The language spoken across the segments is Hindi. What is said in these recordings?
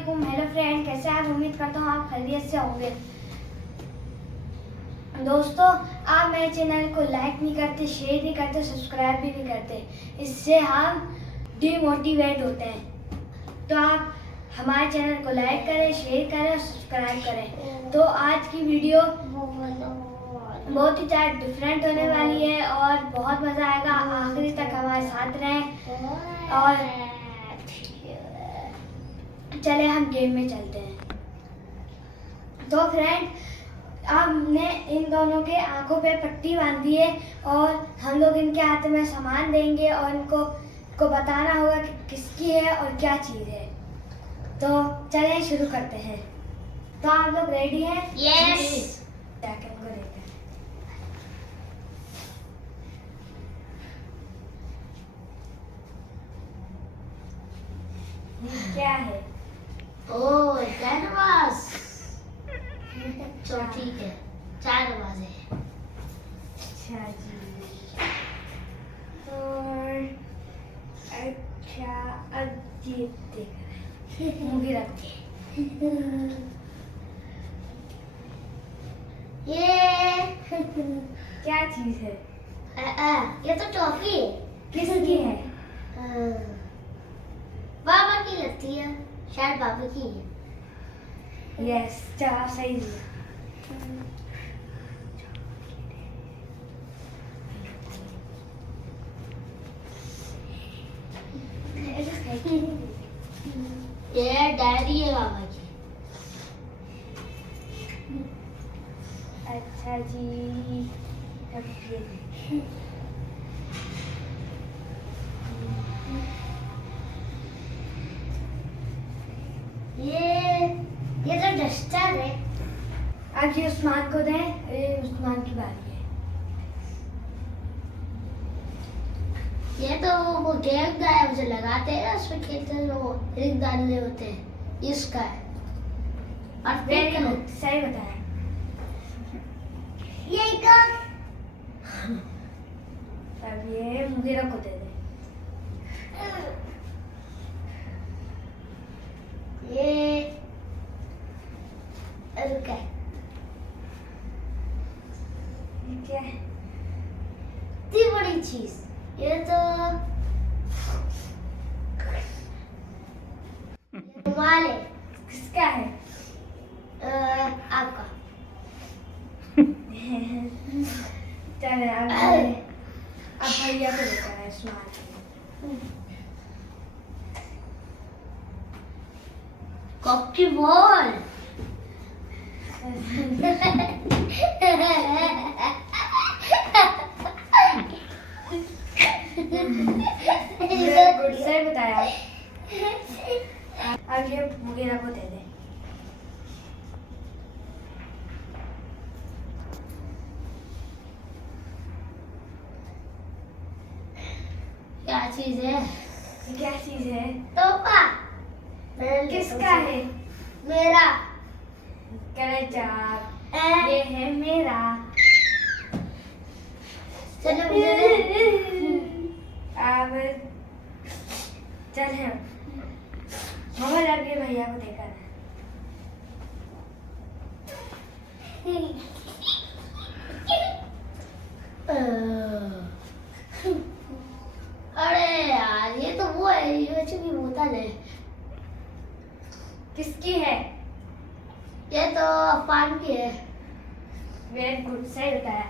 अस्सलामुअलैकुम। हेलो फ्रेंड, कैसे आप? उम्मीद करता हूँ आप खैरियत से होंगे। दोस्तों, आप मेरे चैनल को लाइक नहीं करते, शेयर नहीं करते, सब्सक्राइब भी नहीं करते, इससे हम डिमोटिवेट होते हैं। तो आप हमारे चैनल को लाइक करें, शेयर करें और सब्सक्राइब करें। तो आज की वीडियो बहुत ही ज़्यादा डिफरेंट होने वाली है और बहुत मज़ा आएगा। आखिरी तक हमारे साथ रहें और चले हम गेम में चलते हैं। तो फ्रेंड, हमने इन दोनों के आंखों पे पट्टी बांधी है और हम लोग इनके हाथ में सामान देंगे और इनको बताना होगा कि किसकी है और क्या चीज़ है। तो चलें शुरू करते हैं। तो आप लोग रेडी हैं? यस। जाके उनको देखते हैं। ये क्या है? ओह, कैनवास। तो ठीक है, 4 बजे। अच्छा जी। और अच्छा, अब ये देख मूवी रखते हैं। ये क्या चीज है? ये तो टॉफी है। किसकी है? बाबा की लगती है, शायद बाबा की है। यस, जवाब सही दिया। ये डायरी है बाबा की। अच्छा जी, अब ये तो डस्टर है। अब ये उस्मान को दें। ये उस्मान की बारी है। ये तो वो गेम का है, उसे लगाते हैं उसमें खेलते हैं, वो रिंग डालने होते हैं। इसका है और वेरी पिंक गुड, सही बताया। ये कौन? अब ये मुगीरा को दे दे। ये रुका है। ये क्या है? इतनी बड़ी चीज। ये तो रुमाल है। किसका है? आपका। चले अब भैया को देता है उस्मान। Cocky ball. गुड, सही बताया। अब ये मुगीरा को दे दे। क्या चीज है? ये क्या चीज है? तोहफा। किसका है? मेरा। करेक्ट जवाब। ये है मेरा। चलो मुझे दे। अब चल है मोबाइल अब ये भैया को देकर अरे यार, ये तो वो है, यूएचओ की बोतल है। किसकी है? ये तो अफान की है। वेरी गुड, सही बताया।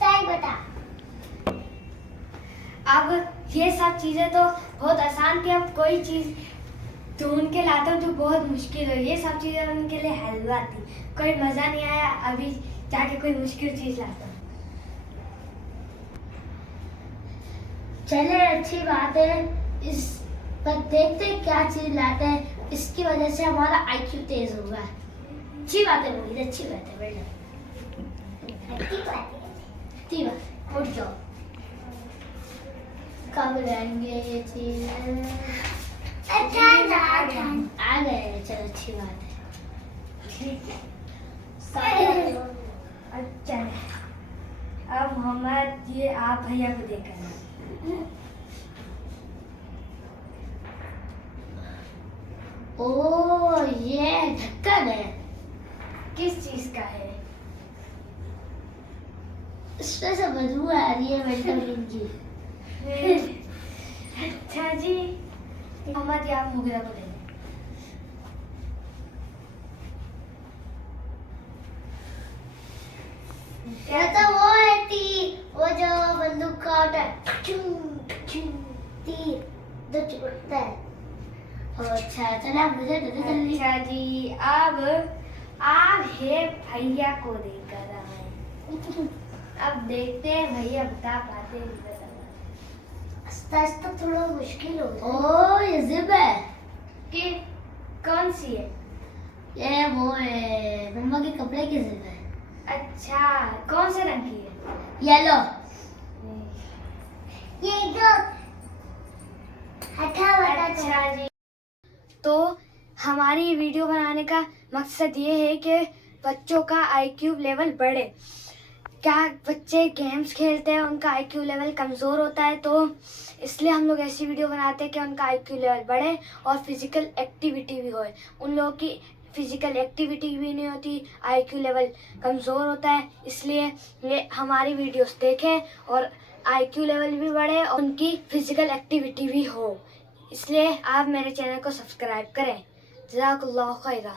सही बता। अब ये सब चीजें तो बहुत आसान थी। अब कोई चीज ढूंढ के लाता हूँ तो बहुत मुश्किल हो। ये सब चीजें उनके लिए हलवा थी। कोई मजा नहीं आया। अभी जाके कोई मुश्किल चीज लाता हूँ। चले, अच्छी बात है। इस पर देखते हैं क्या चीज लाते हैं। इसकी वजह से हमारा आईक्यू तेज होगा। अच्छी बात है मोहित, अच्छी बात है बेटा। अच्छी बात है, उठ जाओ। कब लाएंगे ये चीज? आ गए, चलो अच्छी बात है। ठीक है। अच्छा है। अब मोहम्मद, ये आप भैया को देकर ओ ये ढक्कन है, किस चीज का है? इसमें से बदबू आ रही है विटामिन की। अच्छा जी, मोहम्मद यार मुगला को दे। ये तो वो है वो जो बंदूक का होता है, तीर जो चुटता है। अच्छा चला मुझे दे जल्दी। अच्छा जी, अब आप है भैया को देकर आए। अब देखते हैं भैया बता पाते हैं नहीं बता। आस्ता आस्ता थोड़ा मुश्किल हो रहा है। ओ ये जिप है कि कौन सी है? ये वो है मम्मा के कपड़े की जिप है। अच्छा, कौन से रंग की है? येलो। ये जो अच्छा जी, तो हमारी वीडियो बनाने का मकसद ये है कि बच्चों का आईक्यू लेवल बढ़े। क्या बच्चे गेम्स खेलते हैं, उनका आईक्यू लेवल कमज़ोर होता है, तो इसलिए हम लोग ऐसी वीडियो बनाते हैं कि उनका आईक्यू लेवल बढ़े और फिजिकल एक्टिविटी भी होए। उन लोगों की फिजिकल एक्टिविटी भी नहीं होती, आईक्यू लेवल कमज़ोर होता है, इसलिए ये हमारी वीडियोस देखें और आईक्यू लेवल भी बढ़े और उनकी फिजिकल एक्टिविटी भी हो। इसलिए आप मेरे चैनल को सब्सक्राइब करें। जज़ाकल्लाहु खैरा।